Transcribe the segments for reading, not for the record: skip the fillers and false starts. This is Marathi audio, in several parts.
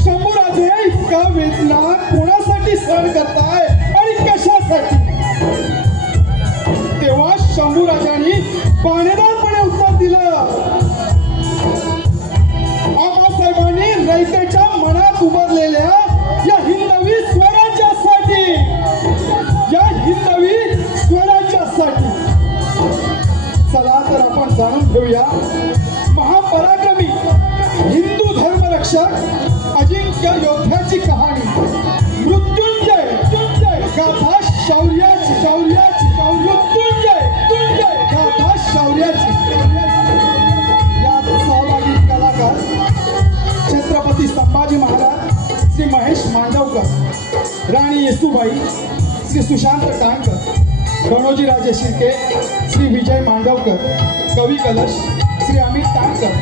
शंभूराजे इतका वेदना कोणासाठी सहन करताय आणि कशासाठी? तेव्हा शंभूराजांनी पाणेदारपणे उत्तर दिलं, आबासाहेबांनी रयतेच्या मनात उभारलेल्या या हिंदवी स्वराज्यासाठी, चला तर आपण जाणून घेऊया महापराक्रमी हिंदू धर्मरक्षक अजिंक्य योद्ध्याची कहाणी, मृत्युंजय गाथा शौर्याची, मृत्युंजय गाथा शौर्याची। यात सहभागी कलाकार छत्रपती संभाजी महाराज श्री महेश मांडवकर, राणी येसूबाई श्री सुशांत टांकर, गणोजी राजे शिर्के श्री विजय मांडवकर, कवी कलश श्री अमित टांकर,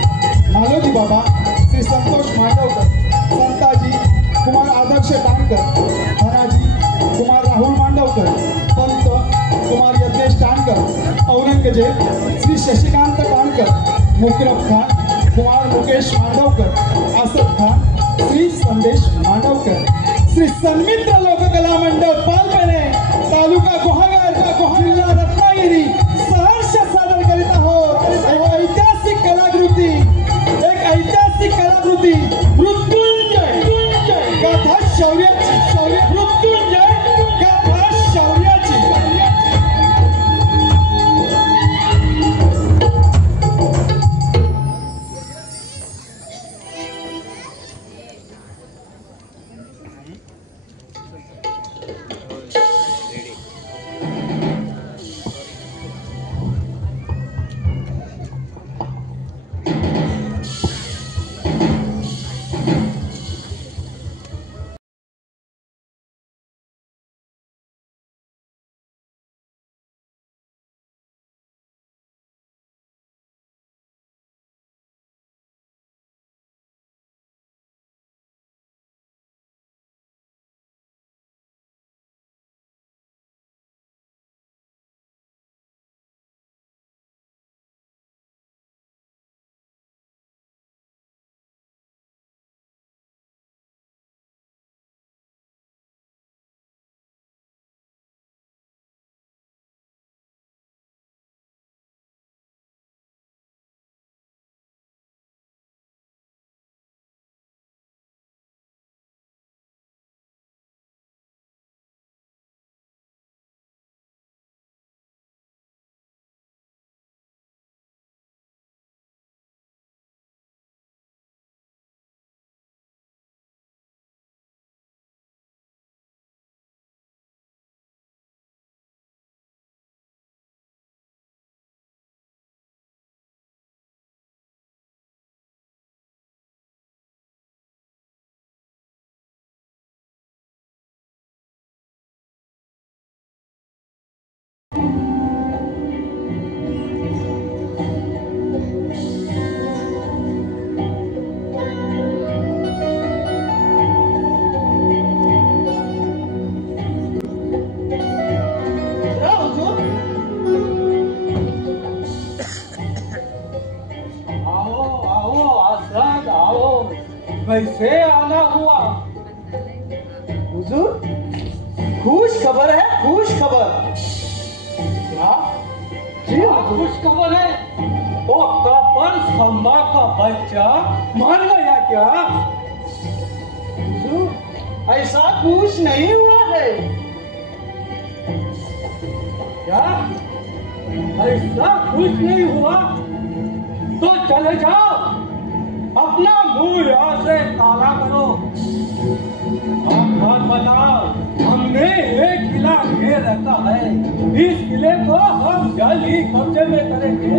मालोजी बाबा श्री संतोष मांडवकर, संताजी कुमार आदर्श टांकर, धनाजी कुमार राहुल मांडवकर, पंत कुमार यज्ञेश टांकर, औरंगजेब श्री शशिकांत टांकर, मुकरब खान कुमार मुकेश मांडवकर, आसफ खान श्री संदेश मांडवकर, श्री सन्मित्र लोककला मंडळ पालपणे तालुका गुहागर जिल्हा रत्नागिरी सहर्ष सादर करीत आहोत एक ऐतिहासिक कलाकृती मृत्युंजय गाथा शौर्याची, मृत्युंजय गाथा शौर्याची। कैसे आना हुआ हुजूर? खुश खबर है, खुश खबर। क्या? जी खुश खबर है। वो कपर संभा का बच्चा मर गया क्या? हुजूर ऐसा कुछ नहीं हुआ है। क्या ऐसा कुछ नहीं हुआ तो चले जाओ, अपना मुंह यहाँ से काला करो और बताओ, हमने एक किला घेर रखा है, इस किले को हम जल्द ही कब्जे में करेंगे।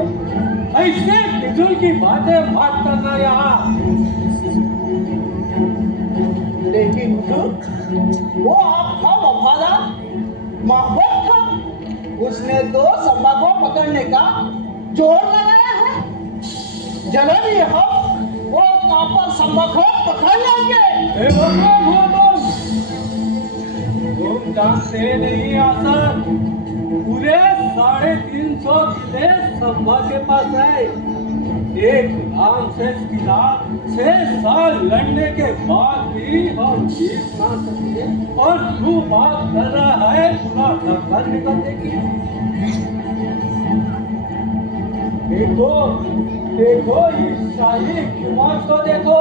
ऐसे फिजूल की बातें मत करना यहाँ। लेकिन हुजूर वो आपका वफादार महबूब था, उसने तो संभा को पकड़ने का जोर लगाया है। जल्द ही हम वो कापर संभा को पकड़ लेंगे। तुम जानते नहीं आसर, पूरे 350 किले संभा के पास है। एक लांसेस किला 6 साल लड़ने के बाद भी हम जीत ना सके और तू बात कर रहा है पूरा ढक्कन निकलने की। देखो देखो इस शाही खिमाज को देखो,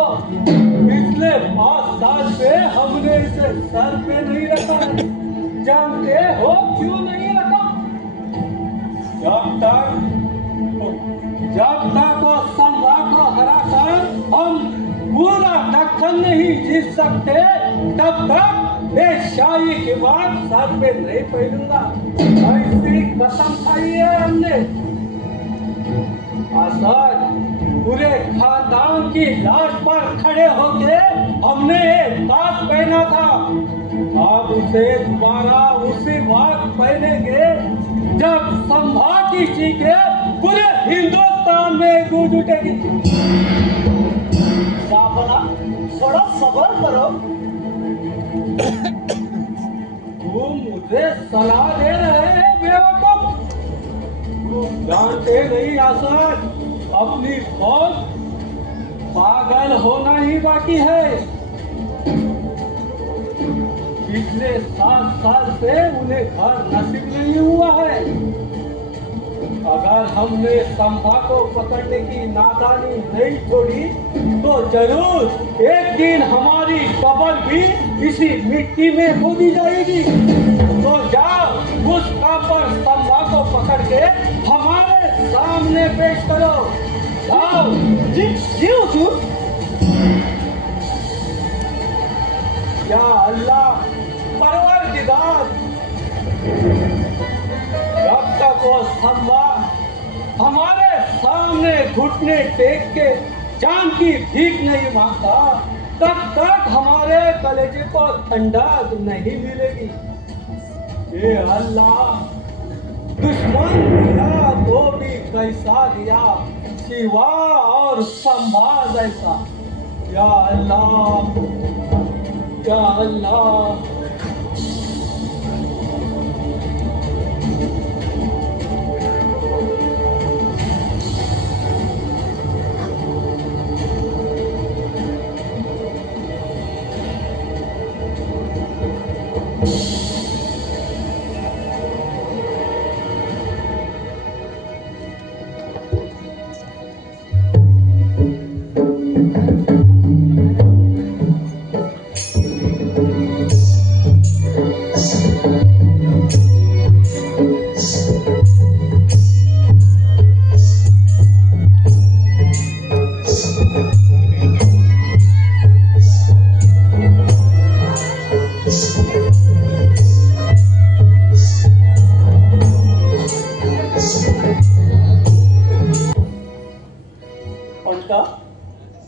पिछले 5 साल से हमने इसे सर पे नहीं रखा है। जानते हो क्यों नहीं रखा? जब तक वो संभा को हराकर हम पूरा दक्कन नहीं जीत सकते, तब तक ये शाही की बात सर पे नहीं पहनूंगा। ऐसी कसम खाई है हमने। असद पूरे खानदान की लाश पर खड़े होके हमने एक ताज पहना था, अब उसे दोबारा उसी वक्त पहनेंगे जब संभा की चीखें पूरे हिंदुस्तान में गूंज उठेगी। क्या बना, थोड़ा सब्र करो। तुम मुझे सलाह दे रहे हैं बेवकूफ? तुम जानते नहीं असद, अपनी फौज पागल होना ही बाकी है। पिछले 7 साल से उन्हें घर नसीब नहीं हुआ है। अगर हमने संभा को पकड़ने की नादानी नहीं छोड़ी तो जरूर एक दिन हमारी कब्र भी इसी मिट्टी में खोदी जाएगी। तो जाओ उस कापर संभा को पकड़ के हमारे सामने पेश करो। जाओ। जी जी हुजूर। या अल्लाह परवरदिगार, जब तक वो संभा हमारे सामने घुटने टेक के जान की भीख नहीं मांगता, तब तक हमारे कलेजे को ठंडक नहीं मिलेगी। ये अल्लाह, दुश्मन दिया तो भी कैसा दिया, शिवा और संभा जैसा। या अल्लाह, या अल्लाह।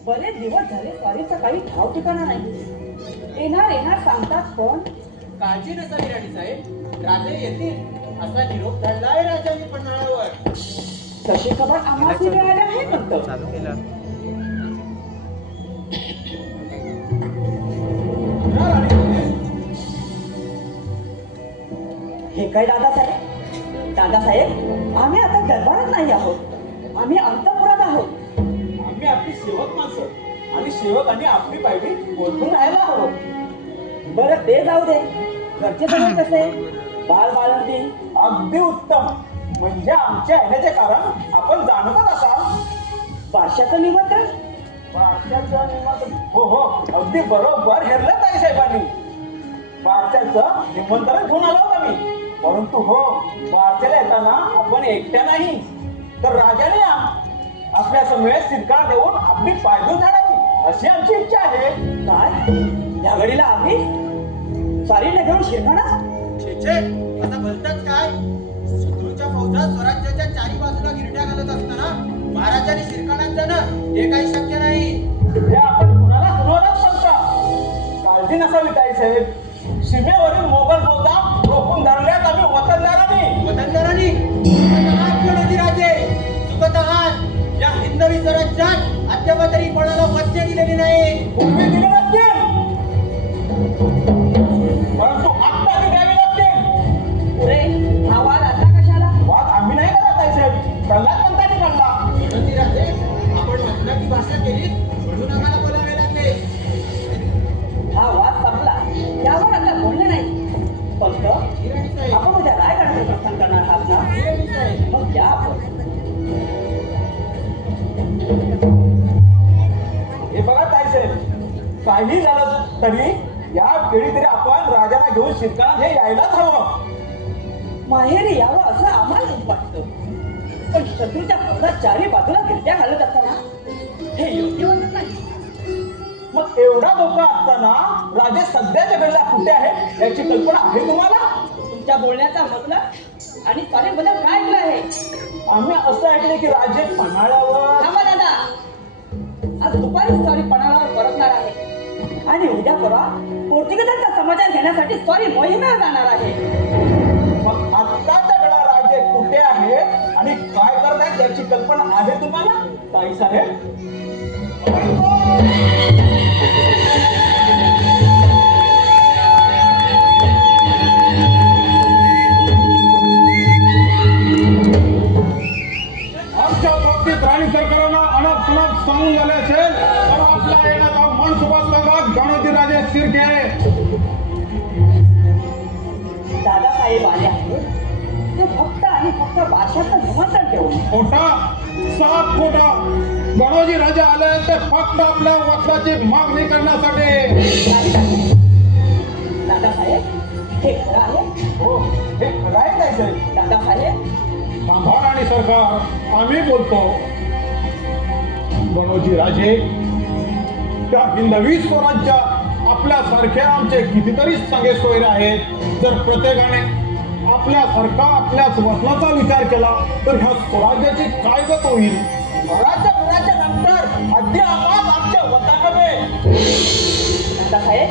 बरेच दिवस झाले स्वारीचा काही ठाव ठिकाणा नाही। येणार येणार सांगतात पण काळजी नसावी राणी साहेब, राजे येतील असा निरोप धाडलाय राजांनी पन्हाळ्यावर। तशी खबर आम्हाला मिळाली आहे फक्त। हे काय दादासाहेब? दादासाहेब, आम्ही आता दरबारात नाही आहोत, आम्ही अंतपुरात आहोत। आम्ही आपली सेवक माणसं आणि सेवकांनी आपली पायरी ओळखून राहायला हवं। बरं ते जाऊ दे, घरचे सगळे कसे? बाळ बाळंती? अगदी उत्तम। म्हणजे आमच्या येण्याचे कारण आपण जाणतच असाल। बादशाचं निमंत्रण? बादशाचं निमंत्रण? हो हो, अगदी बरोबर हेरलं ताई साहेबांनी। बादशाचं निमंत्रण घेऊन आलो होतो मी, परंतु हो, बादशाला येताना आपण एकट्या नाही तर राजाने आपल्या समवेत शिरकाळ देऊन आपली पायदूर झाडावी अशी आमची इच्छा आहे। काय या घडीला आम्ही सारीने घेऊन शिरकाणा? छे छे, आता भलतंच काय? शत्रूच्या फौजा स्वराज्याच्या चारी बाजूला गिरट्या घालत असताना महाराजांनी शिरकाणात जाणं हे काही शक्य नाही। हे आपण कुणाला सुरुवातच म्हणता? काळजी नसावी ताई साहेब, सीमेवरील मोगल फौजा रोखून धरल्यात आम्ही वतनदारांनी। वतनदारांनी चुकत आहात गणोजी राजे, चुकत आहात। या हिंदवी स्वराज्यात अद्याप तरी कोणाला वचने दिलेली नाही। पूर्वी दिले नसतील, परंतु आता ते द्यावे लागतील। पुरे हा वाद आता कशाला? वाद आम्ही नाही करत ताई साहेब, प्रल्हाद पंतांनी काढला। गणोजी राजे, काही झालं तरी या वेळी तरी आपण राजाला घेऊन शिरकाणात हे यायलाच हवं. माहेरी यावं असं आम्हाला वाटतं, पण शत्रूच्या फौजात चारी बाजूला गिरट्या घालत असताना हे योग्य वाटत नाही. मग एवढा धोका असताना राजे सध्याच्या घडीला कुठे आहे याची कल्पना आहे तुम्हाला? तुमच्या बोलण्याचा मतलब आणि सॉरी बद्दल काय ऐकलं आहे? आम्ही असं ऐकले की राजे पन्हाळ्यावर. थांबा दादा, आज दुपारी सॉरी पणालावर परतणार आहे आणि उद्या परवा पोर्तुगीजांचा समाचार घेण्यासाठी सॉरी मोहिमेवर जाणार आहे. मग आत्ताच्या घडा राजे कुठे आहेत आणि काय करतात याची कल्पना आहे तुम्हाला ताई साहेब? आमच्या बाबतीत राणी सरकारांना अनप सनप सांगून झाले असेल तर आपला येण्याचा मनसुबा सांगा. गणोजी राजे शिर्के दादासाहेब आले आहेत ते फक्त आणि फक्त भाषाचं निमंत्रण ठेवून. खोटा, साफ खोटा. गणोजी राजे आले ते फक्त आपल्या वस्त्राची मागणी करण्यासाठी. दादासाहेब हे खरं आहे? हो, हे खरं आहे ताई साहेब. दादासाहेब सांभाळ आणि सरकार, आम्ही बोलतो. गणोजी राजे, त्या हिंदवी स्वराज्यात आपल्यासारखे आमचे कितीतरी संघे सोयरे आहेत. जर प्रत्येकाने आपल्यासारखा आपल्याच वचनाचा विचार केला तर ह्या स्वराज्याची काय गत होईल? घराच्या घराच्या नंतर अद्य आवाज आमच्या वतानवे. दादासाहेब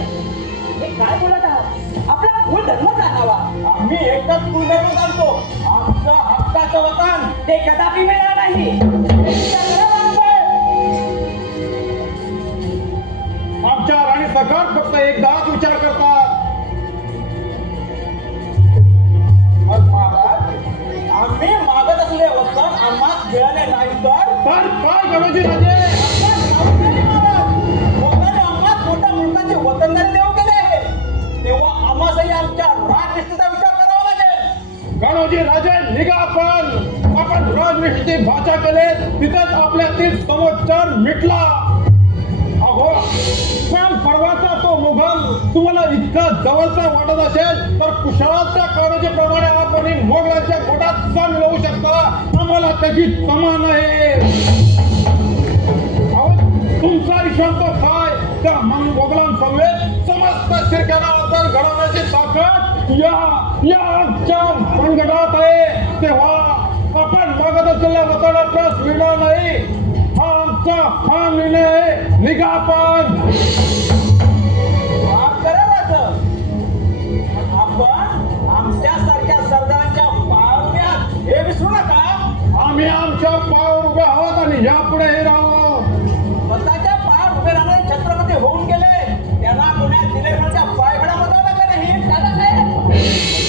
हे काय बोलत आहात? आपला मूळ धर्म जाणावा. आम्ही एकच कुलधर्म जाणतो, आमचं हक्काचं वतन. ते कदापि मिळणार नाही. आमच्या राणी सरकार फक्त एकदाच विचार करतात. मग महाराज, आम्ही मागत असले वतन आम्हाला मिळाले नाही तर तर काय गणोजी राजे? वतन आम्हाला मोठ्या मुलकाचे वतनदारी देऊ गेले आहे, तेव्हा आम्हालाही आमच्या राजनिष्ठेचा विचार करावा लागेल. गणोजी राजे निघा. आपण राजनिष्ठेची भाषा केले तिथेच आपल्यातील समोच्चार मिटला. अहो, पण परवाचा तो मुघल तुम्हाला इतका जवळचा वाटत असेल तर कुशलाच्या काळजीप्रमाणे आपण मोगलांच्या पोटात सण मिळवू शकता. आम्हाला त्याची तमा नाही. अहो, तुमचा विषांत काय त्या मोगलांसमवेत समस्त शिरक्यांना अवतार घडवण्याची ताकद या आमच्या मनगटात आहे. तेव्हा आपण मागत असलेल्या वतनाचा स्वीकार नाही हा आमचा ठाम निर्णय आहे. निघा आपण. आपण आमच्यासारख्या सरदारांच्या पावण्यात हे विसरू नका. आम्ही आमच्या पायावर उभे आहोत आणि यापुढेही राहू. स्वतःच्या पायावर उभे राहणारे छत्रपती होऊन गेले, त्यांना पुण्यात दिलेल्या पायघडा बदलला का नाही? दादासाहेब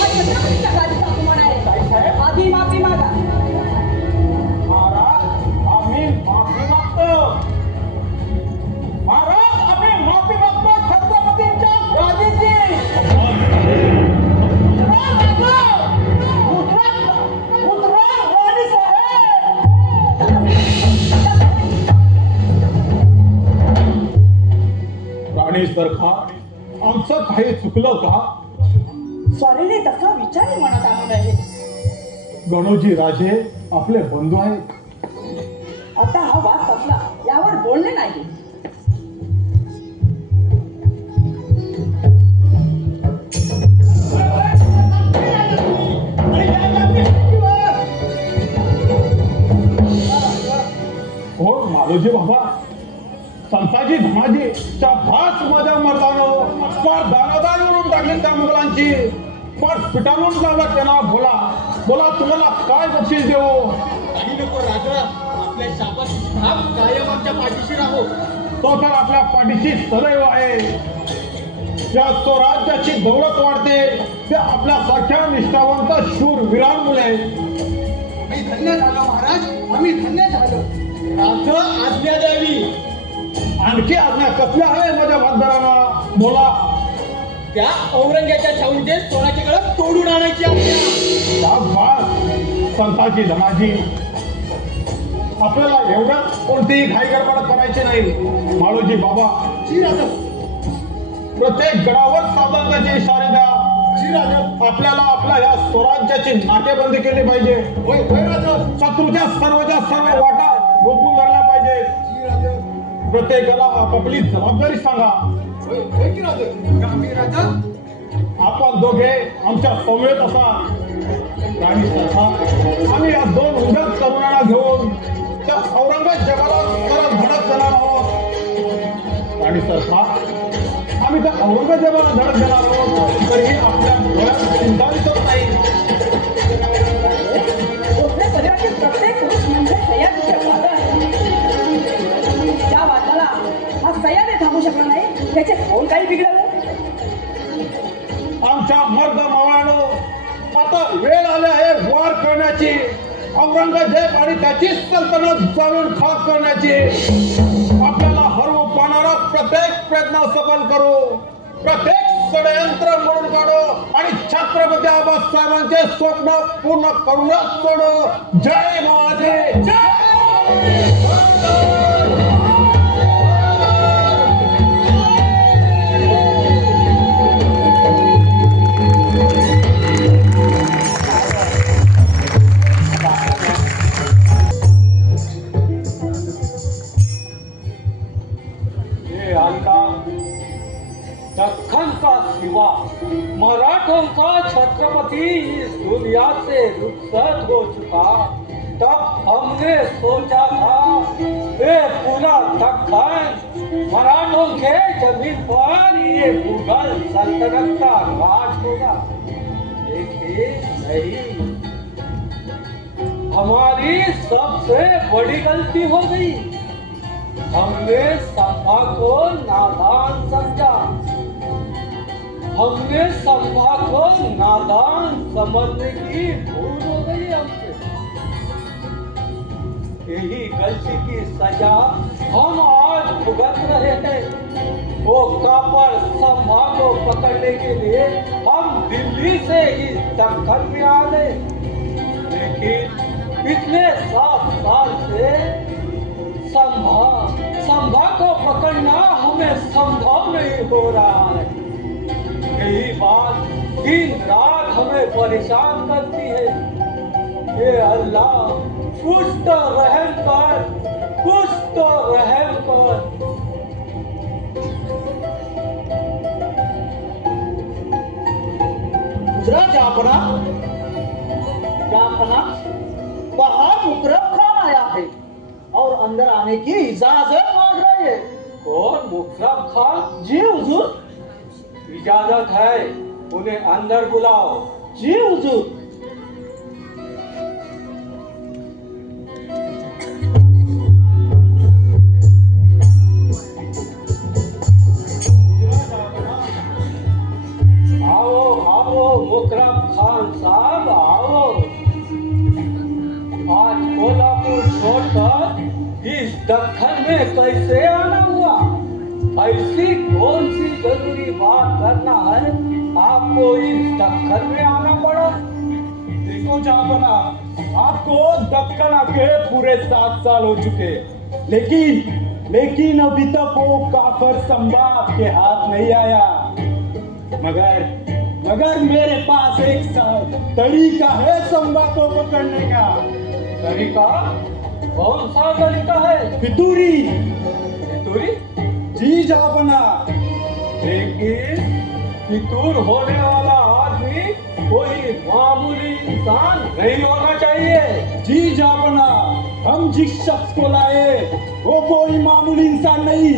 हा छत्रपतीच्या गादीचा अपमान आहे. साहेब, आधी माफी मागा. महाराज आम्ही माफी मागतो. महाराज आम्ही माफी मागतो छत्रपतींच्या गादीची. राणी सरकार, आमचं काही चुकलं का? स्वारीने तसा विचारही मनात आणू नये. गणोजी राजे आपले बंधू आहेत. आता हा वाद संपला, यावर बोलणे नाही. हो मालोजी बाबा, संताजी धमाजी त्या भास माझ्या मर्दानं फार दानादार म्हणून टाकली त्या मुघलांची. फार पिटाळून लावला त्यांना. बोला बोला, तुम्हाला काय बक्षीस देऊ? काही नको राजा, आपल्या शाबास भाग कायम आमच्या पाठीशी राहो. तो तर आपल्या पाठीशी सदैव आहे. या स्वराज्याची दौलत वाढते ते आपल्यासारख्या निष्ठावंत शूर वीरांमुळे. आम्ही धन्य झालो महाराज, आम्ही धन्य झालो. राजा आज्ञा द्यावी. आणखी आज्ञा कसल्या आहे माझ्या भागदारांना? बोला. त्या औरंग्याच्या छावणीचे सोनाची कळप तोडून आणायची आज्ञा. त्या भास संताजी धनाजी, आपल्याला एवढं कोणतीही घाई गडबड करायची नाही. माळोजी बाबा, जी राजा. प्रत्येक गडावर सावधानतेचे इशारे द्या. आपल्याला आपल्या या स्वराज्याची नाकेबंदी केली पाहिजे. शत्रूच्या सर्वच्या सर्व वाटा रोखून धरल्या पाहिजे. प्रत्येकाला आपापली जबाबदारी सांगा. आपण दोघे आमच्या समवेत असा राणी सरकार, आम्ही या दोन उद्योग तरुणांना घेऊन त्या औरंगजेबाला परत धडक देणार आहोत. राणी सरकार, आम्ही त्या औरंगजेबाला धडक देणार आहोत, तरीही आपल्या डोळ्यात चिंता दिसत नाही. भोसले परिवाराचे प्रत्येक पुरुष म्हणजे सह्याद्रीचे वादळ आहे. त्या वादळाला हा सह्याद्री थांबू शकला नाही, त्याचे कोण काही बिघडलं. आमच्या मर्द मावळ्यानो, आता वेळ आली आहे वार करण्याची. औरंगजेब आणि त्याची सल्तनत जाळून खाक करण्याची. आपल्याला हरवू पाहणारा प्रत्येक प्रयत्न सफल करू, प्रत्येक षडयंत्र मोडून काढू आणि छत्रपती आबासाहेबांचे स्वप्न पूर्ण करूनच सोडू. जय महाराज, जय. दक्खन का सिवा मराठों का छत्रपति इस दुनिया से रुखसत हो चुका, तब हमने सोचा था ये पूरा दक्खन मराठों के जमीन पर ये मुगल सल्तनत का राज होगा। लेकिन नहीं, हमारी सबसे बड़ी गलती हो गई। हमने संभा को नादान समझा। हमने संभा को नादान समझने की भूल हो गई हमसे। यही गलती की सजा हम आज भुगत रहे हैं। वो कापर संभा को पकड़ने के लिए हम दिल्ली से इस दक्खन में आ गए, लेकिन पिछले 7 साल से संभा को पकड़ना हमें संभव नहीं हो रहा है। यही बात दिन रात हमें परेशान करती है। ये अल्लाह, कुछ तो रहम कर, कुछ तो रहम कर। जापना बाहर मुकरब खान आया है और अंदर आने की इजाजत मांग रहे हैं। कौन मुकरब खान? जी हुजूर। इजाजत है, उन्हें अंदर बुलाओ। जी हुजूर। आओ आओ मुकरब खान साहब, आओ। आज कोल्हापुर छोड़कर इस दक्खन में कैसे आना हुआ? ऐसी कौन सी जरूरी बात करना है आपको इस दक्खन में आना पड़ा? देखो जापना, आपको दक्कन आके पूरे 7 साल हो चुके, लेकिन अभी तक वो काफर संभा आपके हाथ नहीं आया। मगर मेरे पास एक तरीका है संभा को पकड़ने का। तरीका? कौन सा तरीका है? फितूरी। फितूरी? जी जापना। लेकिन फितूर होने वाला आदमी कोई मामूली इंसान नहीं होना चाहिए। जी जापना, हम जिस शख्स को लाए वो कोई मामूली इंसान नहीं,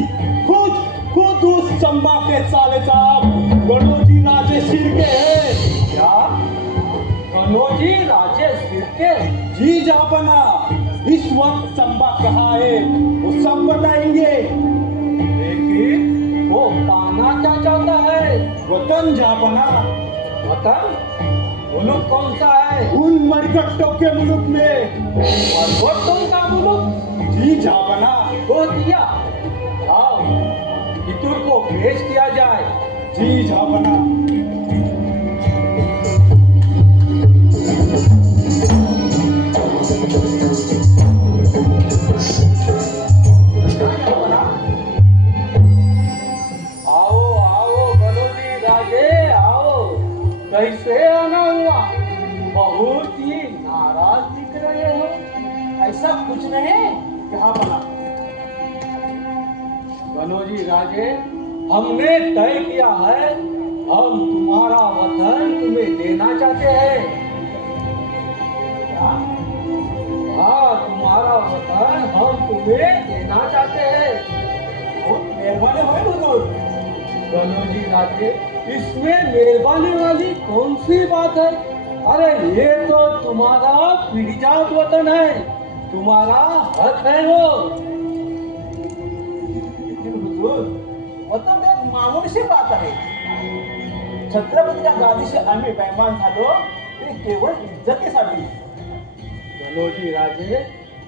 खुद उस संभा के साले साहब कन्नौजी राजे शिर्के हैं। क्या? कन्नौजी राजे शिर्के? जी जापना, इस वक्त संभा कहाँ है वो सब बताएंगे। लेकिन वो पाना क्या चाहता है? वतन जापना। वतन? मुल्क कौन सा है? उन मरकट्टों के मुल्क में। मरकट्टों का मुल्क? जी जापना। वो दिया, आओ फितूर को पेश किया जाए। जी जापना। आओ आओ कुछ नहीं यहाँ बना। गनोजी राजे, हमने तय किया है, हम तुम्हारा वतन तुम्हें देना चाहते हैं। हाँ, तुम्हारा वतन हम तुम्हें देना चाहते हैं। बहुत मेहरबानी हुई हुजूर। गनोजी राजे, इसमें मेहरबानी वाली कौन सी बात है? अरे ये तो तुम्हारा पीढ़ीजात वतन है, तुम्हारा हक है वो। लेकिन हुजूर, वतन एक मामूलीशी बात आहे। छत्रपतीच्या गादीशी आम्ही बेमान झालो ते केवळ इज्जतीसाठी। गनोजी राजे,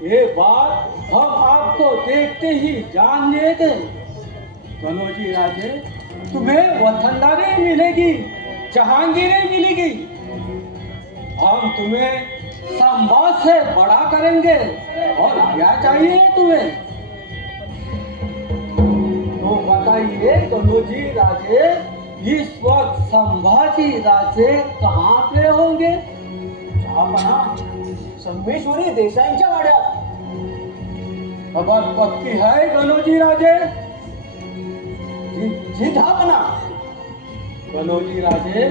ये बात हम आपको देखते ही जान लिए थे। गनोजी राजे, तुम्हें वतनदारी मिलेगी, जहांगीरें मिलेगी, हम तुम्हें संवाद से बड़ा करेंगे। और क्या चाहिए तुम्हें? तो बताइए गनोजी राजे, इस वक्त संभाजी राजे कहाँ पे होंगे? आपणा संमेश्वरी देसाईंच्या वाड्यात। खबर पक्की है गनोजी राजे? जी धापना। गनोजी राजे,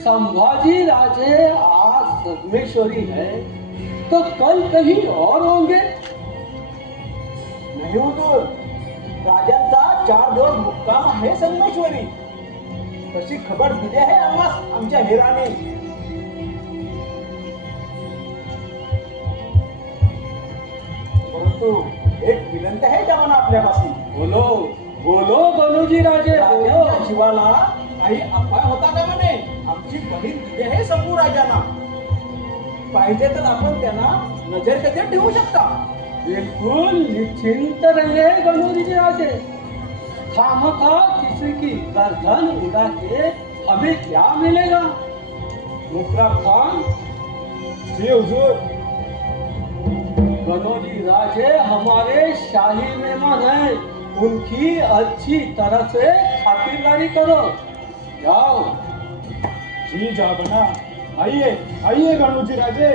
संभाजी राजे आज संगमेश्वरी है, तो कल कहीं और होंगे? नाही हुजूर, राजांचा 4 दिवस मुक्काम आहे संगमेश्वरी, तशी खबर दिली आहे आम्हास आमच्या हेराने। परंतु एक विनंती आहे जवान आपल्यापासून। बोलो बोलो गनोजी राजे, बोलो। राजांच्या जीवाला काही अपाय होता का म्हणे? आमची बहीण दिली आहे शंभू राजांना, पाहिजे तर आपण त्यांना नजरकैदेत ठेवू शकता। बिल्कुल निश्चिंत रहिए गनोजी राजे, खामखा किसी की गर्दन उड़ा के हमें क्या मिलेगा? मुकरम खान, जी हुजूर। गनोजी राजे हमारे शाही मेहमान हैं, उनकी अच्छी तरह से खातिरदारी करो। जाओ। जी जाबना, आइए आइए गणोजी राजे।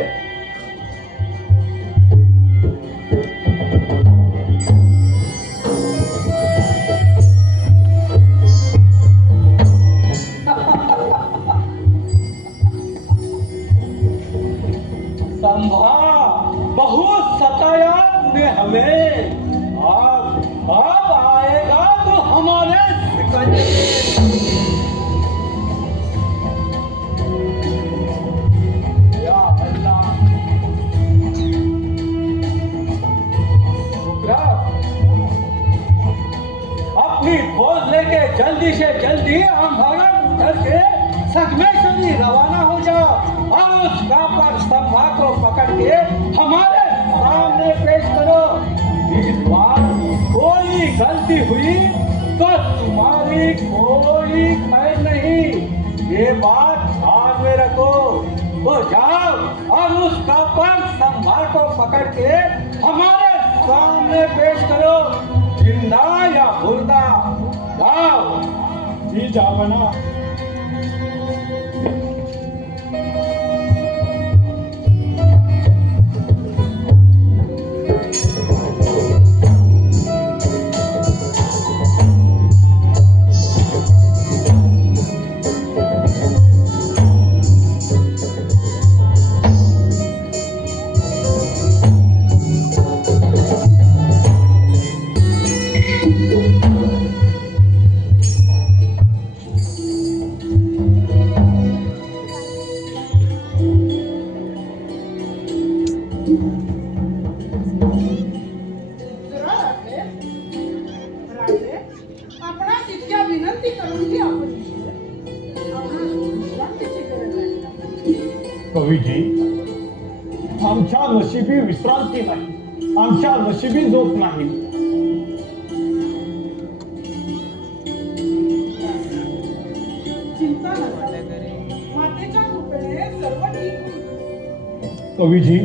संभा, बहुत सताया तूने हमें, अब आएगा तो हमारे शिकंजे में। या अल्लाह, अपनी फौज लेके जल्दी से जल्दी हम भारत उधर के संगमेश्वरी रवाना हो जाओ और उस कापर संभा को पकड़ के हमारे सामने पेश करो। इस बार कोई गलती हुई तो तुम्हारी कोई खैर नहीं, ये बात ध्यान में रखो। तो जाओ और उस कापर संभा को पकड़ के हमारे सामने पेश करो, जिंदा या मुर्दा। जाओ। जी जाबना। कवीजी, आमच्या नशिबी विश्रांती नाही, आमच्या नशिबी झोप नाही। चिंता नका, मातेच्या कृपेने सर्व ठीक होईल। कवीजी,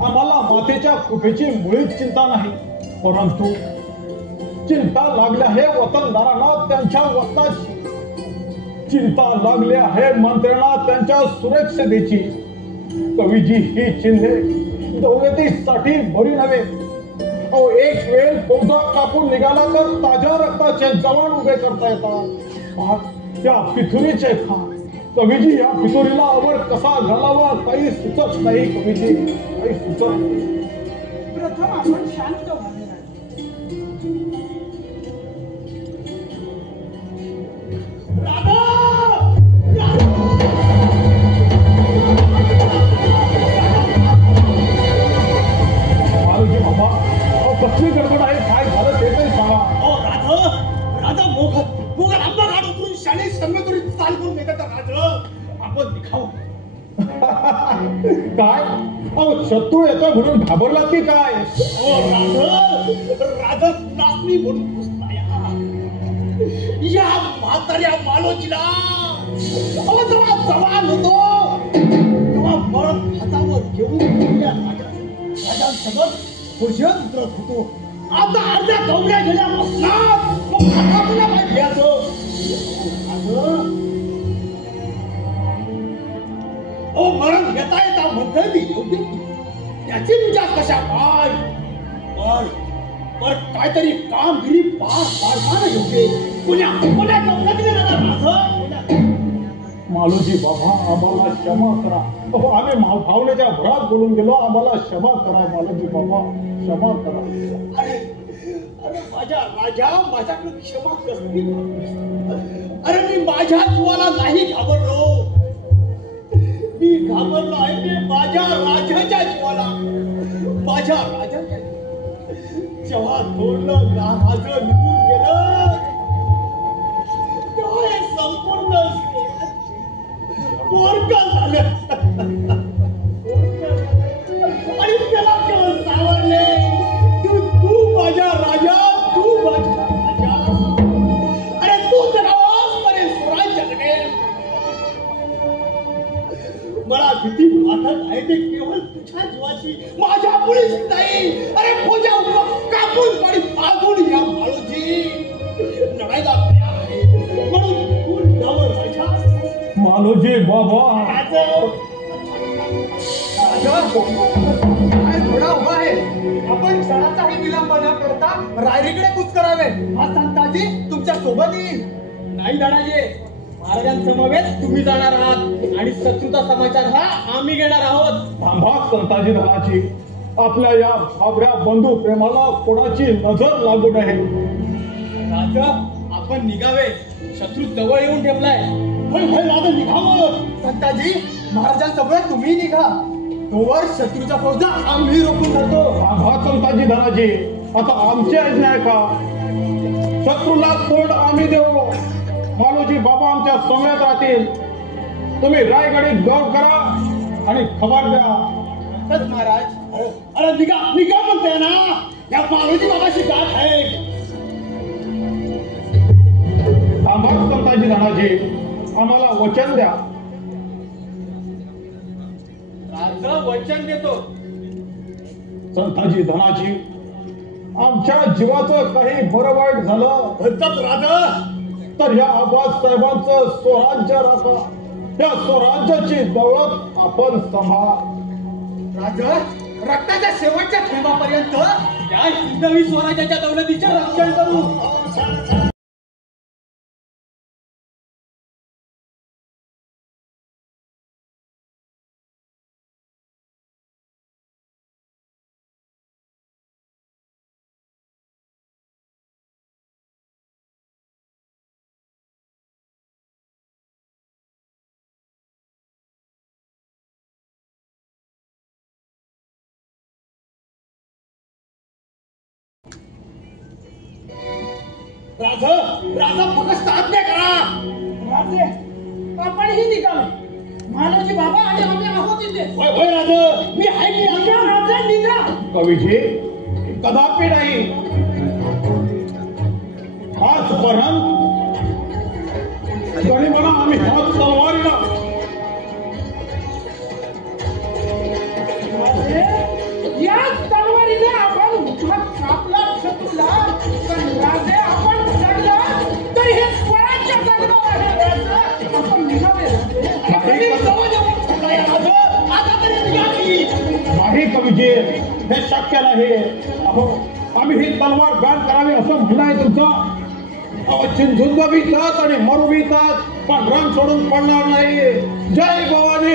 आम्हाला मातेच्या कृपेची मुळीच चिंता नाही, परंतु चिंता लागली आहे वतनदारांना त्यांच्या वतनाची, चिंता लागली आहे मंत्र्यांना त्यांच्या सुरक्षतेची। कवीजी, ही चिन्हे दौलतीसाठी बरी नव्हे. अहो एक वेळ फौजा कापून निघाला तर ताज्या रक्ताचे जवान उभे करता येतात. आज त्या पिथुरीचे खा. कवीजी या पिथुरीला अवर कसा घालावा काही सुचत नाही. कवीजी काही सुचत नाही. प्रथम आपण शांत व्हावे राजे. मारुजी बाबा कसली गडबड आहे? काय झालं ते तरी सांगा. राजा मोगल आंबा घाट उतरून शालेय सन्मेतरी चाल करून येतात राजा. आपण दिखाव काय अहो शत्रू येतो म्हणून घाबरला की काय? राजा नाचणी म्हणून पुसताया या म्हाताऱ्या मालोजीला अहो जेव्हा जवान होतो तेव्हा मरण हातावर घेऊन राजांसमोर भोजन उतरत होतो. आता अर्ध्या गवऱ्या गेल्या बसणार मग हाताला काय घ्यायचं? ओ मरण घेता येता म्हणतोय मी योग्य त्याची विचार कशा काय पण काहीतरी कामगिरी पार पाडताना योग्य पुण्या कपड्यात दिले माझं. मालोजी बाबा आम्हाला क्षमा करा. अहो आम्ही भावनेच्या भरात बोलून गेलो. आम्हाला क्षमा करा मालोजी बाबा, क्षमा करा. अरे माझ्या राजा माझ्याकडे क्षमा कसली मागतोस? अरे मी माझ्या जीवाला नाही घाबरलो. मी घाबरलो आहे ते माझ्या राजाच्या जीवाला. माझ्या राजाच्या जेव्हा थोडलं माझं निघून गेलं तेव्हा हे संपूर्ण पोरकं झालं आणि त्याला केवळ सावरले तू माझ्या राजा, तू माझ्या राजा. अरे तू जगावंस बरे स्वराज्य जगेल. मला भीती वाटत आहे ते केवळ तुझ्या जीवाची, माझ्या मुळीच नाही. अरे फौजा कापून पाडी मागून या माळोजी लढायला तयार आहे म्हणून तू लढावं राजा. मालोजी बाबा काय घोडा उभा आहे. आपण क्षणाचाही विलंब न करता रायरीकडे कूच करावे. हा संताजी तुमच्या सोबत येईल. नाही दादाजी, महाराजांसमवेत तुम्ही जाणार आहात आणि शत्रूचा समाचार हा आम्ही घेणार आहोत. थांबा संताजी धनाची. आपल्या या भाबड्या बंधू प्रेमाला कोणाची नजर लागू नये. राजा आपण निघावे. शत्रू जवळ येऊन ठेवलाय. राजा निघावं. संताजी महाराजांसमवेत तुम्ही निघा. तोवर शत्रूचा फौजा आम्ही रोखून जातो. थांबा संताजी धनाची. आता आमची आज्ञा आहे का? शत्रूला तोंड आम्ही देऊ. मालोजी बाबा आमच्या समेत राहतील. तुम्ही रायगडीत दौड करा आणि खबर द्या. महाराज अरे निघा म्हणते ना. या मालोजी बाबाशी गाठ आहे. थांबा संताजी धनाजी. आम्हाला वचन द्या. राजा वचन देतो. संताजी धनाजी आमच्या जीवाचं काही बरं वाईट झालं म्हणतात राजा तर या आबाज साहेबांचं स्वराज्य राखा. त्या स्वराज्याची दौलत आपण सांभाळा. राजा रक्ताच्या शेवटच्या थेंबापर्यंत या हिंदवी स्वराज्याच्या दौलतीचे रक्षण करू. राजा फक्त आज्ञा करा. राजे आपणही निघावे. मालोजी बाबा आणि आम्ही आहोत इथे. होय राजा मी आहे की निघा राजे निघा. कवीजी कदापि नाही. आजपर्यंत गणिमाला आम्ही हात तलवारीला राजे याच तलवारीने आपण कापला शत्रूला. पण राजे आपण जगला तर हे स्वराज्य जगणार आहे. राजे आपण निघावे. राजे जवळ येऊन राजा आता तरी निघा की. नाही कवीजी. हे शक्य नाही. अहो आम्ही ही तलवार बॅन करावी असं म्हणणं आहे तुमचं? चिंचुंद बी जात आणि मरू बी जात, पण रंग सोडून पडणार नाही. जय भवानी.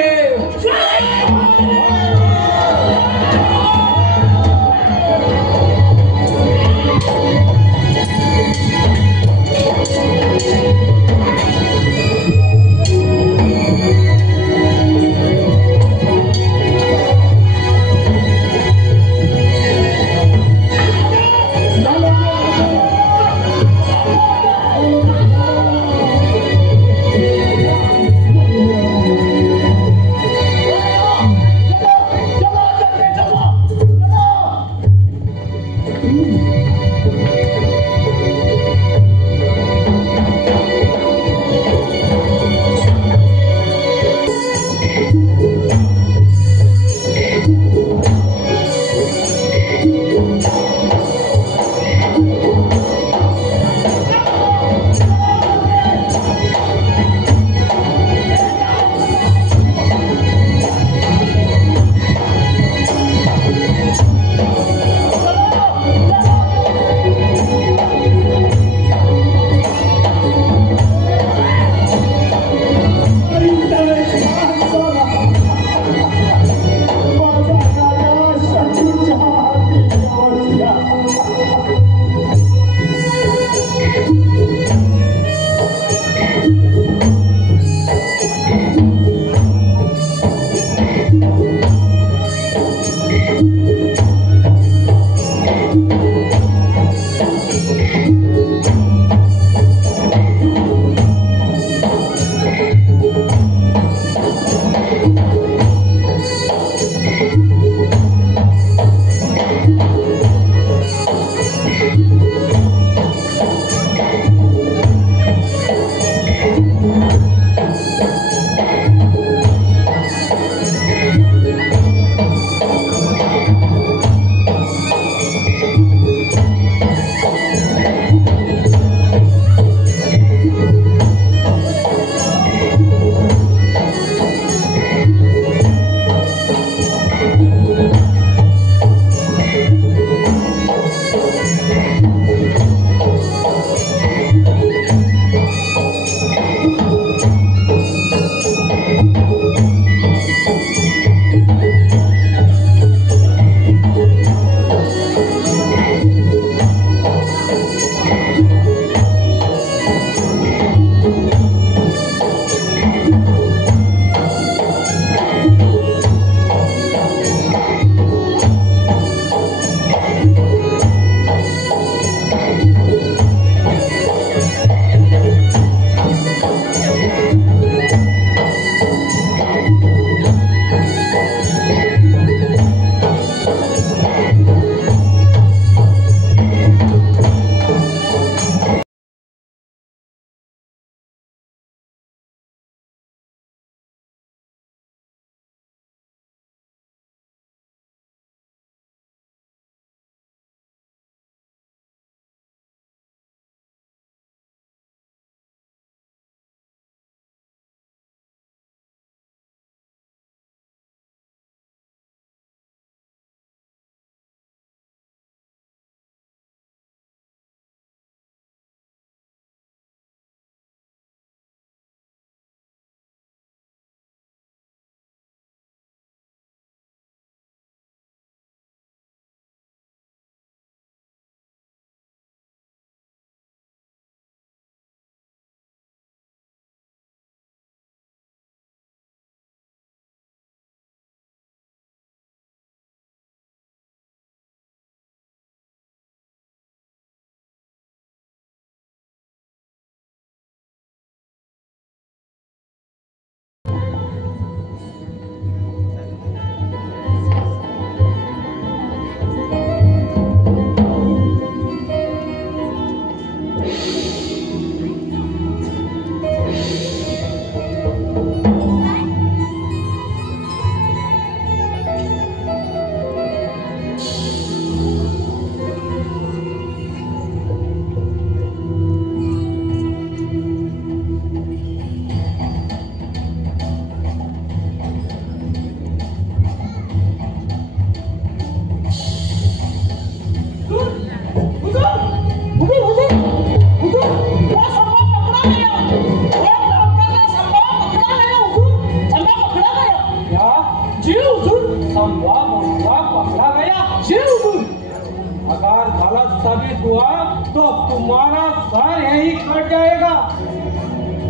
तो तुम्हारा सर यही कट जाएगा।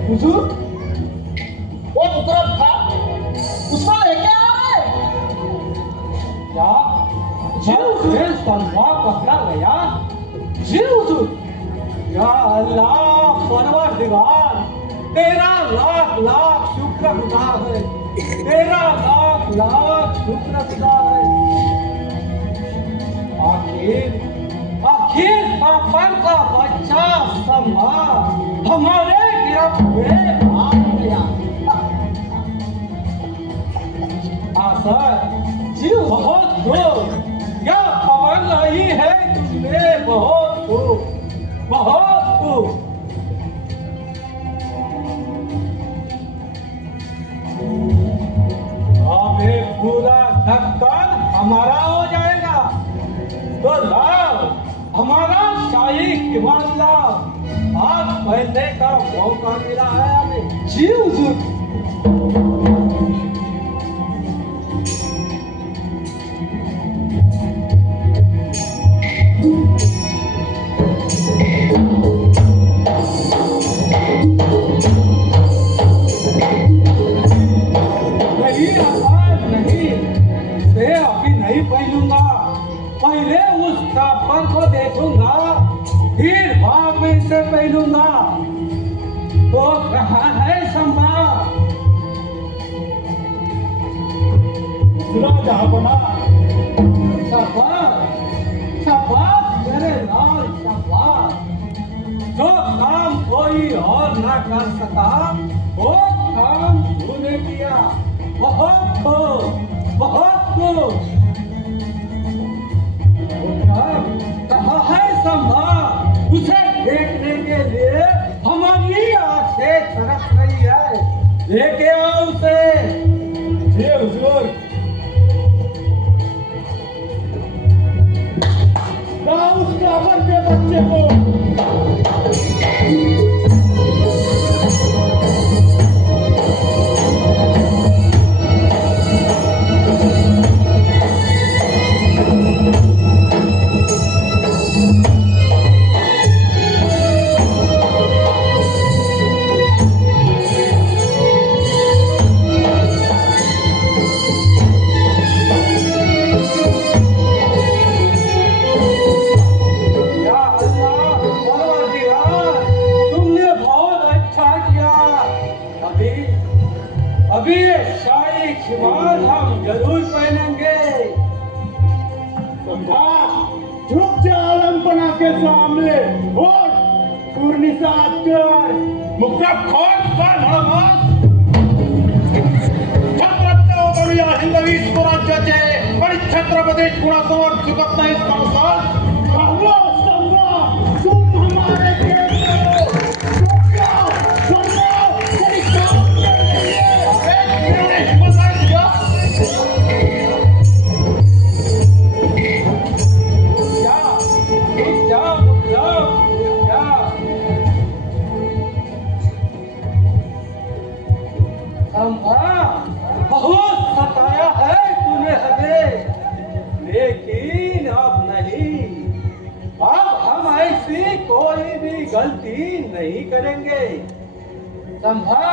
हुजूर, वो मुकरब था, उसको लेके आए। क्या जी सलवा पकड़ा गया? जी हुजूर। या अल्लाह परवरदिगार, तेरा लाख लाख शुक्रगुजार है, तेरा लाख लाख शुक्रगुजार है। आखिर पापन का बच्चा सम्मा हमारे गिरफ्त में आ गया। आसर जी हुजूर। बहुत दूर क्या खबर लाई है तुमने? बहुत दूर, बहुत दूर। अब ये पूरा दक्कन हमारा हो जाएगा। तो लाओ हमारा शाही कीमान लाओ। आज पहनने का मौका मिला है हमें। जी हुजूर। नहीं आवाज नहीं, से अभी नहीं पहनूंगा। पहले उस कापर को देखूंगा, फिर बाद में इसे पहनूंगा। तो कहाँ है संभा? जहांपना, शाबाश, शाबाश मेरे लाल, शाबाश। जो काम कोई और ना कर सका, वो काम तूने किया। बहुत खूब, बहुत खूब। कहा है संभा, उसे देखने के लिए हमारी आंखें तरस रही है। लेके आओ उसे। जी हुजूर। लाओ उस काबर के बच्चे को। या अल्लाह परवरदिगार, तुमने बहुत अच्छा किया। अभी ये शाही खिमार हम जरूर पहनेंगे। झुक जा आलमपना के सामने और कुर्निसात कर। मुकरब खोल पर हमास छत्रपती या हिंदवी स्वराज्याचे आणि छत्रपती कुणासमोर चुकत नाही संसार। तुम हमारे देश हो। रुक जाओ, सुनो, तेरी काम मेरे हिम्मत है क्या? रुक जाओ, रुक जाओ, रुक जाओ। संभा, बहुत सताया है तूने हमें, लेकिन अब नहीं। अब हम ऐसी कोई भी गलती नहीं करेंगे। संभा,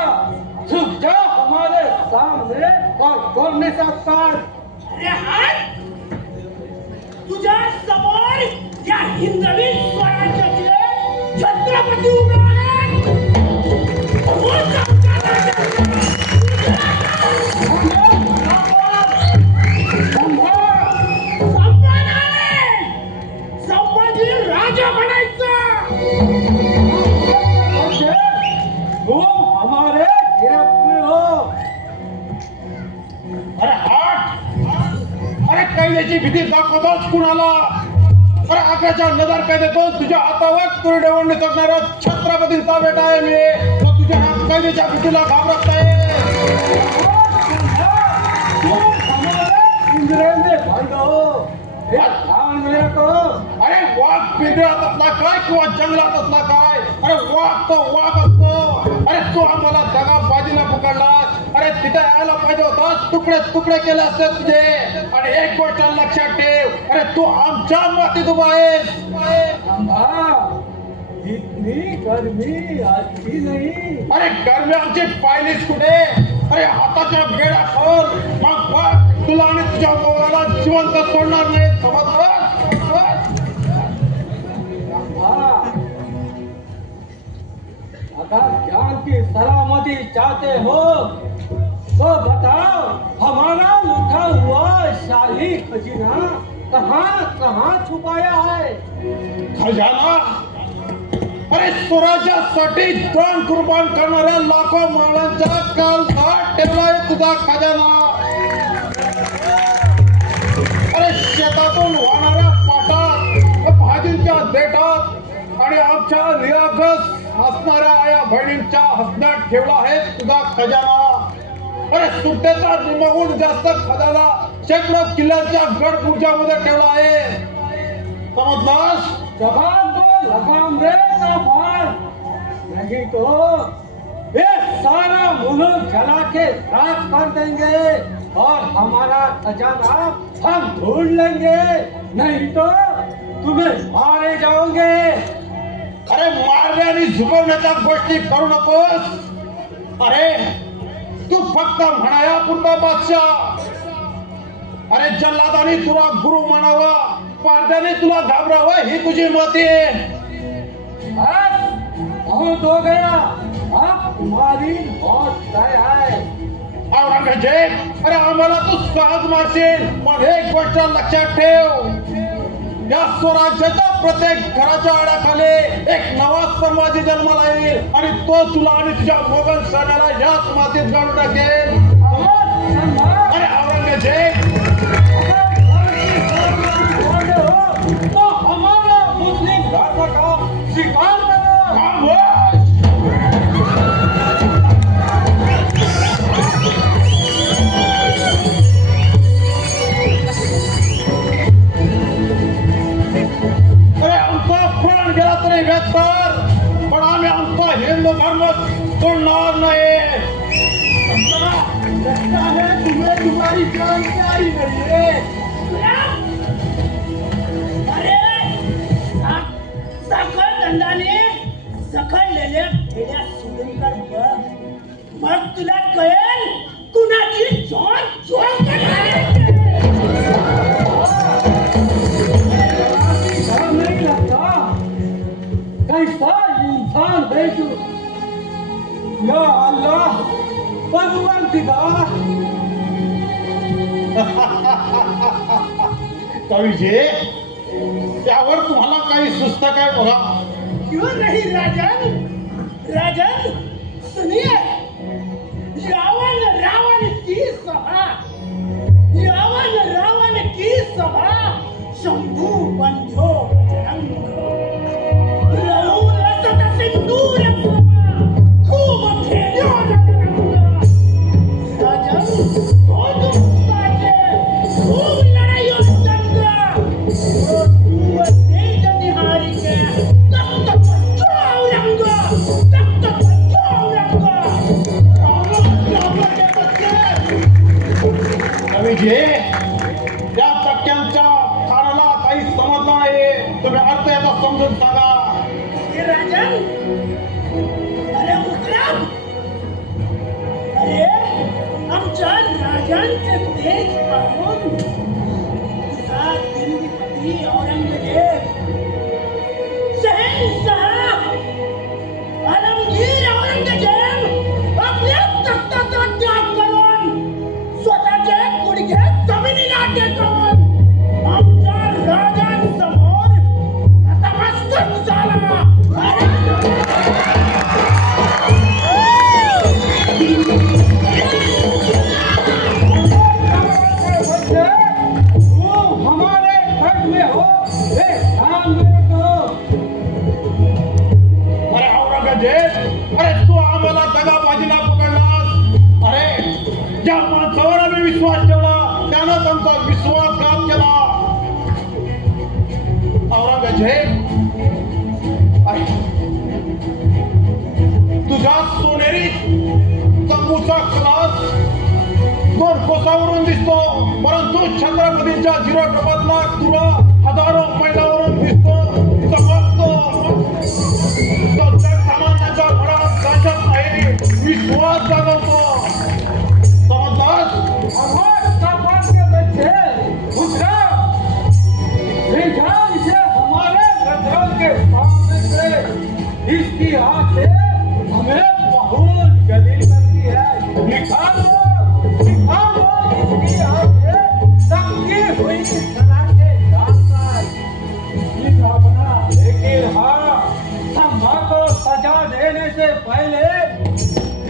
झुक जा हमारे सामने और बोलने से कर। तुझ्या समोर या हिंदवी स्वराज्याचे छत्रपती उभे आहेत. कोण संभाजी राजा बनायचं. तुम हमारे गिरफ्त में हो। अरे हाट! अरे कैद्याची भीती दाखवतोच कुणाला? अरे आकाच्या नजर काय देतोस? तुझ्या हातावर तुरडेवंडी करणारा छत्रपतींचा बेटा आहे मी. तो तुझ्या ह्या कैद्याच्या भीतीला घाबरत नाही. पिंजरे में बंद हो। ध्यान में रखो। अरे वाघ पिंजऱ्यात असला काय किंवा जंगलात असला काय? अरे वाघ तो वाघ असतो. अरे तू आम्हाला दगाबाजीला पकडलास. अरे तिथे यायला पाहिजे होतास. तुकडे तुकडे केले असते तुझे. आणि एक गोष्ट लक्षात ठेव, अरे तू आमच्या मातीत उभा आहेस. संभा, इतनी गर्मी अच्छी नहीं. अरे गर्मी आमची पाहिलीच कुठे? अरे हाताच्या बेड्या खोल, मग बघ तुला आणि तुझ्या मुलाला जिवंत सोडणार नाही. समजलं? अगर जान की सलामती चाहते हो तो बताओ, हमारा लूटा हुआ शाही खजीना कहाँ कहाँ छुपाया है? खजाना? अरे स्वराज्यासाठी प्राण कुर्बान करणाऱ्या लाखो मावळ्यांच्या काळजात ठेवलाय तुझा खजाना. अरे शेतातून वाहणाऱ्या पाटात, भाजींच्या देठात आणि आमच्या निरागस असणाऱ्या आया बहिणींच्या हसण्यात ठेवला आहे तुझा खजाना. अरे सुट्टेचा निमगुण जास्त खजाना शेकडो किल्ल्यांच्या गड बुर्जामध्ये ठेवला आहे. समजलास? जबान को लगाम दे ना भार, नहीं तो ये सारा मुल्क जला के राख कर देंगे और हमारा खजाना हम ढूंढ लेंगे, नहीं तो तुम्हें मारे जाओगे. अरे मारणे आणि झुकवण्याच्या गोष्टी करू नकोस. अरे तू फक्त म्हणाया पुरता बादशाह. अरे जल्लादाने तुला गुरु मानावा, पारद्याने तुला घाबरावं ही तुझी मती आहे. बहुत हो गया, अब तुम्हारी मौत तय है. औरंगजेब, अरे आम्हाला तू सहज मारशील, पण एक गोष्ट लक्षात ठेव, या स्वराज्याच्या प्रत्येक घराच्या आड्याखाली एक नवा समाज जन्माला येईल आणि तो तुला आणि तुझ्या मोगल सैन्याला याच मातीत गाडून टाकेल. अरे औरंगजेब, तो हमारे मुस्लिम धर्म का स्वीकार करो. खामोश. अरे आमचा प्राण गेला तरी बेहतर, पण आम्ही आमचा हिंदू धर्म सोडणार नाही. लगता है तुम्हें तुम्हारी जानकारी नहीं है. अरे साखर दंडाने सखडलेल्या फेड्या सोडून कर बघ, मग तुला कळेल कुणाची जोर जोर डर नहीं लगता? कैसा इंसान है तू? या अल्लाह, परवरदिगार. कवीजी, त्यावर तुम्हाला काही सुस्त काय बघा. क्यों नहीं राजन? राजन सुनिए, रावण की सभा, रावण की सभा, शंभू बंधो बजरंग, रहू रसत सिंदूर सभा, खूब खेलो रंग. राजन बहुत बाजे, खूब लड़ाई जंग, ओ तू तेज निहारी के तख्त पर रंग, तख्त पर रंग. कवीजी, त्या टक्क्यांच्या कानाला काही समजलं नाही, तुम्ही अर्थ याचा समजून सांगा. राजन, अरे विक्रम, अरे आमच्या राजांचे तेज पाहून तुझा दिल्लीपती औरंगजेब, शहनशाह आलमगीर औरंगजेब आपल्या तख्ताचा त्याग करून स्वतःचे गुडघे जमिनीला टेकवून आमच्या राजांसमोर नतमस्तक झाला. वो हमारे घर में हो, ये ध्यान रखो. अरे औरंगजेब, अरे तू आम्हाला दगाबाजीला पकडलास. अरे ज्या माणसावर आम्ही विश्वास ठेवला त्यानं आमचा विश्वासघात केला. औरंगजेब, अरे तुझ्या सोनेरी तंबूचा क्लास 2 कोसावरून दिसतो, परंतु छत्रपतींच्या झिरो डबातला तुला हजारो मैलावरून दिसतो. समजतो? इसकी आंखें हमें बहुत जलील करती है। निकालो इसकी आंखें तंगी हुई सदा के जानकर। लेकिन हाँ, संभा को सजा देने से पहले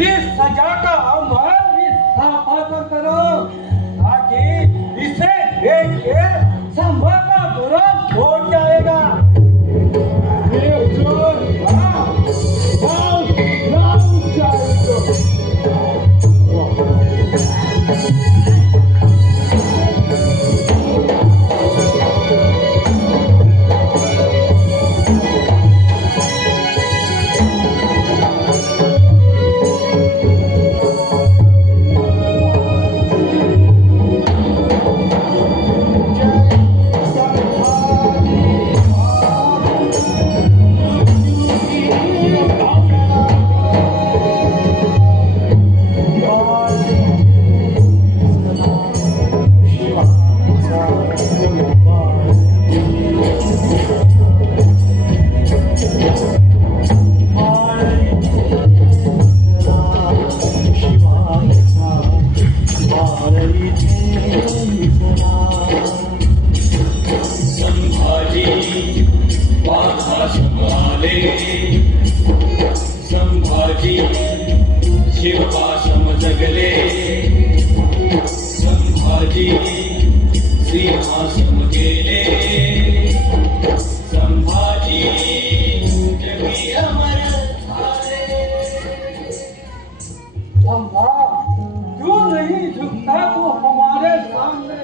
इस सजा का अमल इस साफा पर करो, ताकि इसे देख के संभा का बुरा छोड़ जाएगा। संभाजी शिवपाशम जगले, संभाजी सिंहासम गेले, संभाजी जगी अमर थारे। संभा क्यों नहीं झुकता तू हमारे सामने?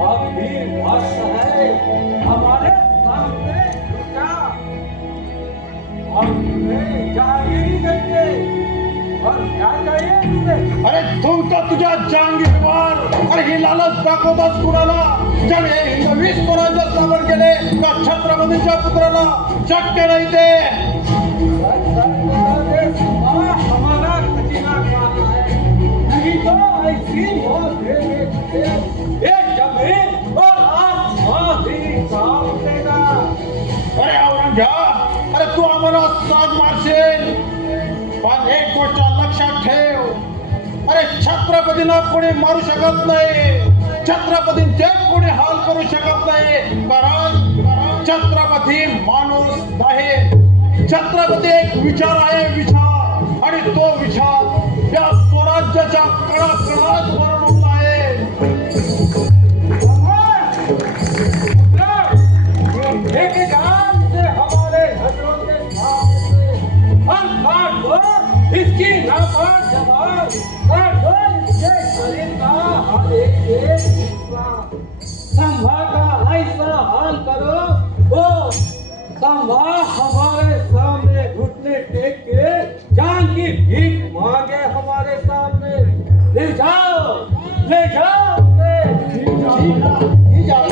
अब भी वक्त है हमारे सामने झुका। और तुम्हें जहांगीरी देंगे। और क्या चाहिए तुझे? अरे तुम तो तुझ्या जहांगीरवर अरे ही लालच दाखवताच कुणाला? जग हे हिंदवी स्वराज्य स्थापन केले का छत्रपतीच्या पुत्राला शक्य नाही ते। हमारा खजीना कहाँ है? नहीं तो ऐसी मौत देंगे तुझे। एक जमीन और आसमान भी काम देगा। अरे औरंगजेब, अरे तू आम्हाला साज मारशील, पण एक गोष्ट लक्षात ठेव, अरे छत्रपतींना कोणी मारू शकत नाही, छत्रपतींचे कोणी हाल करू शकत नाही, कारण छत्रपती माणूस आहे, छत्रपती एक विचार आहे, विचार, आणि तो विचार या स्वराज्याच्या कणाकणात वर्णवला आहे। एक जान से हमारे नजरों के सामने हम काट दो इसकी नापाक जवान, काट दो इसके शरीर का हर एक हिस्सा। संभा का ऐसा हाल करो वो संभा हमारे सामने घुटने टेक के जान की भीख मांगे हमारे सामने। ले जाओ ले जाओ ले जाओ।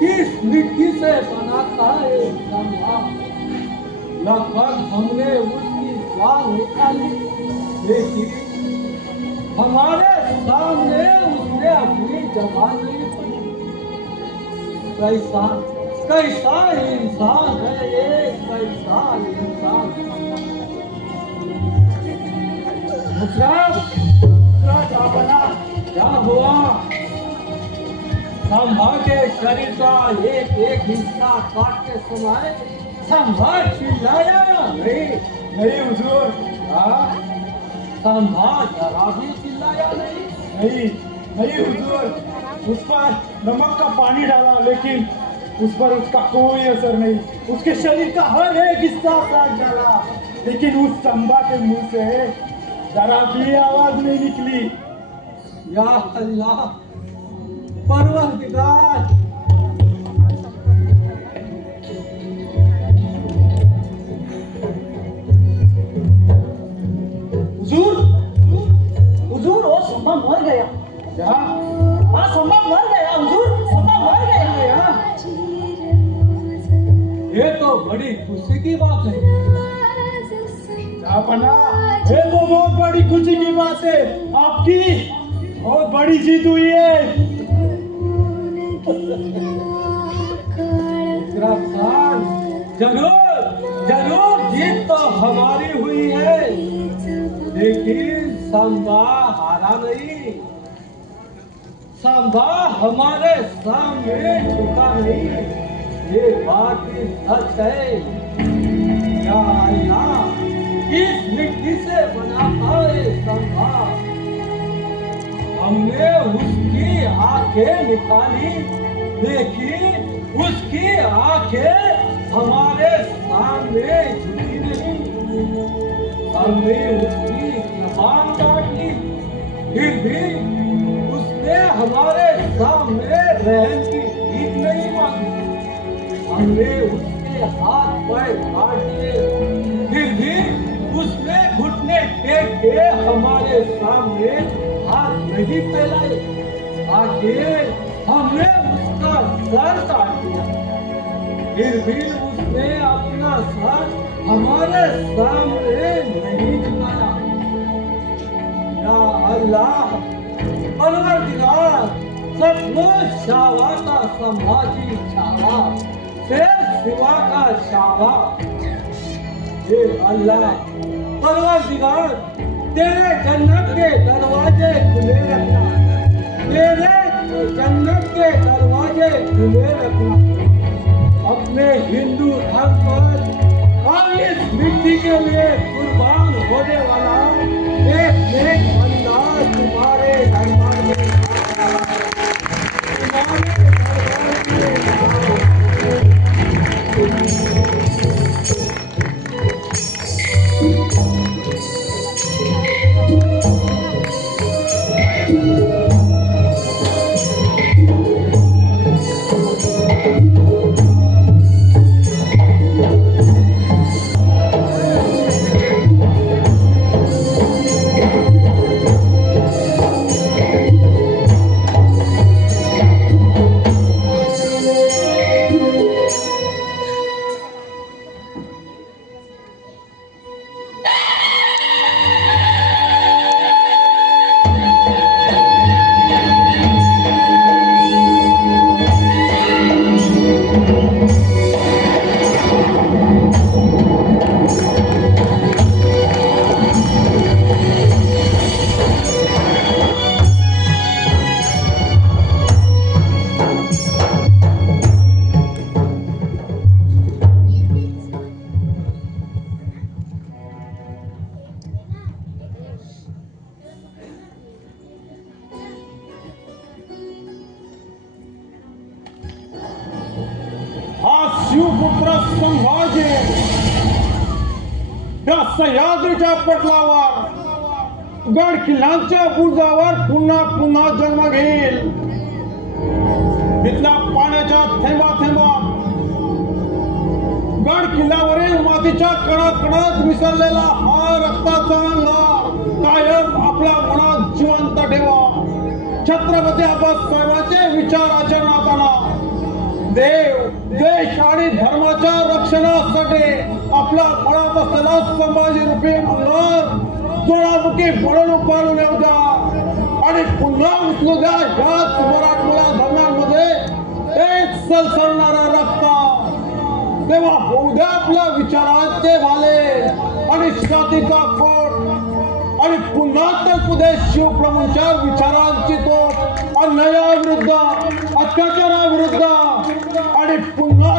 किस मिट्टी से बनाता है संभा? लगभग हमने उसकी जान निकाली, लेकिन हमारे सामने उसने अपनी जबान नहीं पड़ी। कैसा कैसा इंसान है ये, कैसा इंसान। क्या हुआ? संभा के शरीर का एक एक हिस्सा काट के सुनाए। संभा चिल्लाया नहीं? नहीं हुजूर। संभा जरा भी चिल्लाया नहीं? नहीं नहीं हुजूर, उस पर नमक का पानी डाला लेकिन उस पर उसका कोई असर नहीं, उसके शरीर का हर एक हिस्सा काट डाला लेकिन उस संभा के मुंह से जरा भी आवाज नहीं निकली। या अल्लाह परवरदिगार, हुजूर हुजूर वो संभा मर गया। क्या? हाँ संभा मर गया हुजूर, संभा मर गया। ये तो बड़ी खुशी की बात है। जापना, ये तो बहुत बड़ी खुशी की बात है। आपकी बहुत बड़ी जीत हुई है। गिरफ्तार जरूर जरूर जीत तो हमारी हुई है, लेकिन संभा हारा नहीं। संभा हमारे सामने झुका नहीं, ये बात ही सच है। या अल्लाह इस मिट्टी से बनाता है संभा। हमने उसकी आंखें निकाली, लेकिन उसकी आंखें हमारे सामने झुकी नहीं। हमने उसकी जबान काट ली, फिर भी उसने हमारे सामने रहम की भीख नहीं मांगी। हमने उसके हाथ पैर काट दिए, फिर भी उसने घुटने टेक के हमारे सामने हाथ नहीं फैलाए। आखिर हमने उसका सर काट दिया, फिर भी उसने अपना सर हमारे सामने नहीं झुकाया। या अल्लाह परवरदिगार, सचमुच शावा का संभाजी शावा, शेर शिवा का शावा। ये अल्लाह परवरदिगार, तेरे जन्नत के दरवाजे खुले रखना, तेरे जन्नत के दरवाजे खुले रखना। अपने हिंदू धर्म पर और इस मिट्टी के लिए कुर्बान होने वाला एक नेक बंदा तुम्हारे दरबार में शिवपुत्र संभाजी त्या सह्याद्रीच्या पटलावर गड किल्ल्यांच्या बुरुजावर पुन्हा पुन्हा जन्म घेईल. तिथल्या पाण्याच्या थेंबा थेंबात गड किल्ल्यावरील मातीच्या कणाकणात मिसळलेला हा रक्ताचा अंगार कायम आपल्या मनात जिवंत ठेवा. छत्रपती आबासाहेबांचे विचार आचरणात देव देश आणि धर्माच्या रक्षणासाठी आपल्या मनात असलेला संभाजी रूपी अंगार जोडामुखी पळून पाळून येऊ द्या आणि पुन्हा उचलू द्या ह्याच मराठमोळ्या धर्मांमध्ये एक सलसलणारा रक्त. तेव्हा होऊ द्या आपल्या विचारांचे भाले आणि जातीचा कोट आणि पुन्हा तळपू दे शिवप्रभूंच्या विचारांची तोफ अन्यायाविरुद्ध अत्याचाराविरुद्ध आणि पुन्हा